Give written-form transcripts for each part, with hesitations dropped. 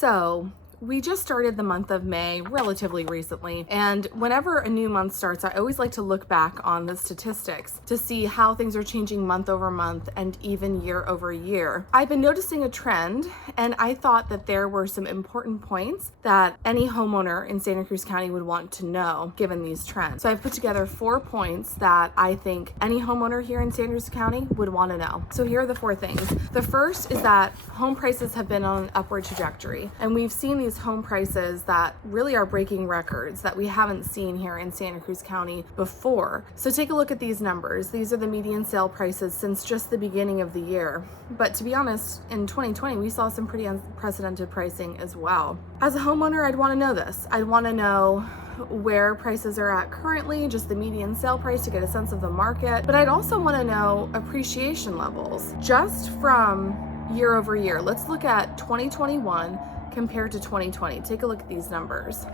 So we just started the month of May relatively recently, and whenever a new month starts, I always like to look back on the statistics to see how things are changing month over month and even year over year. I've been noticing a trend, and I thought that there were some important points that any homeowner in Santa Cruz County would want to know given these trends. So I've put together 4 points that I think any homeowner here in Santa Cruz County would want to know. So here are the 4 things. The first is that home prices have been on an upward trajectory, and we've seen these home prices that really are breaking records that we haven't seen here in Santa Cruz County before. So take a look at these numbers. These are the median sale prices since just the beginning of the year. But to be honest, in 2020, we saw some pretty unprecedented pricing as well. As a homeowner, I'd want to know this. I'd want to know where prices are at currently, just the median sale price to get a sense of the market. But I'd also want to know appreciation levels just from year over year. Let's look at 2021 compared to 2020. Take a look at these numbers.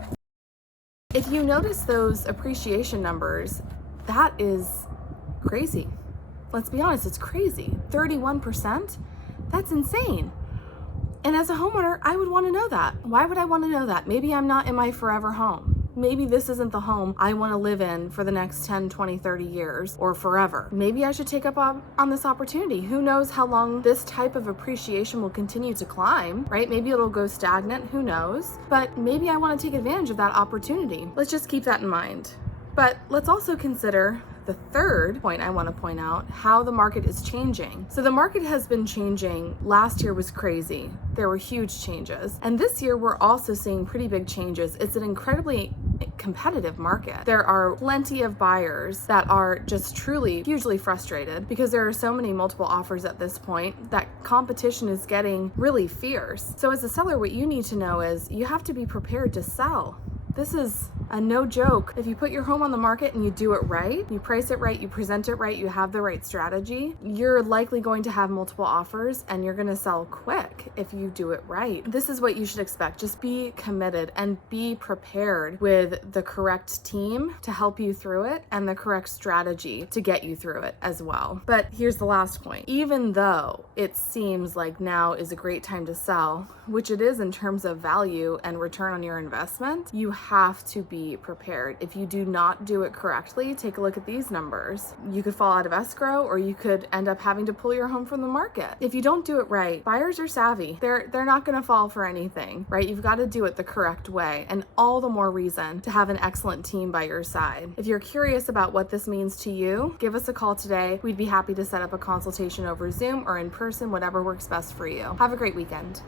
If you notice those appreciation numbers, that is crazy. Let's be honest, it's crazy. 31%? That's insane. And as a homeowner, I would want to know that. Why would I want to know that? Maybe I'm not in my forever home. Maybe this isn't the home I want to live in for the next 10, 20, 30 years or forever. Maybe I should take up on this opportunity. Who knows how long this type of appreciation will continue to climb, right? Maybe it'll go stagnant, who knows? But maybe I want to take advantage of that opportunity. Let's just keep that in mind. But let's also consider the third point I want to point out, how the market is changing. So the market has been changing. Last year was crazy. There were huge changes. And this year we're also seeing pretty big changes. It's an incredibly competitive market. There are plenty of buyers that are just truly hugely frustrated because there are so many multiple offers at this point that competition is getting really fierce. So as a seller, what you need to know is you have to be prepared to sell. This is a no joke. If you put your home on the market and you do it right, you price it right, you present it right, you have the right strategy, you're likely going to have multiple offers and you're going to sell quick if you do it right. This is what you should expect. Just be committed and be prepared with the correct team to help you through it and the correct strategy to get you through it as well. But here's the last point. Even though it seems like now is a great time to sell, which it is in terms of value and return on your investment, you have to be prepared. If you do not do it correctly, take a look at these numbers. You could fall out of escrow or you could end up having to pull your home from the market. If you don't do it right, buyers are savvy. They're not going to fall for anything, right? You've got to do it the correct way, and all the more reason to have an excellent team by your side. If you're curious about what this means to you, give us a call today. We'd be happy to set up a consultation over Zoom or in person, whatever works best for you. Have a great weekend.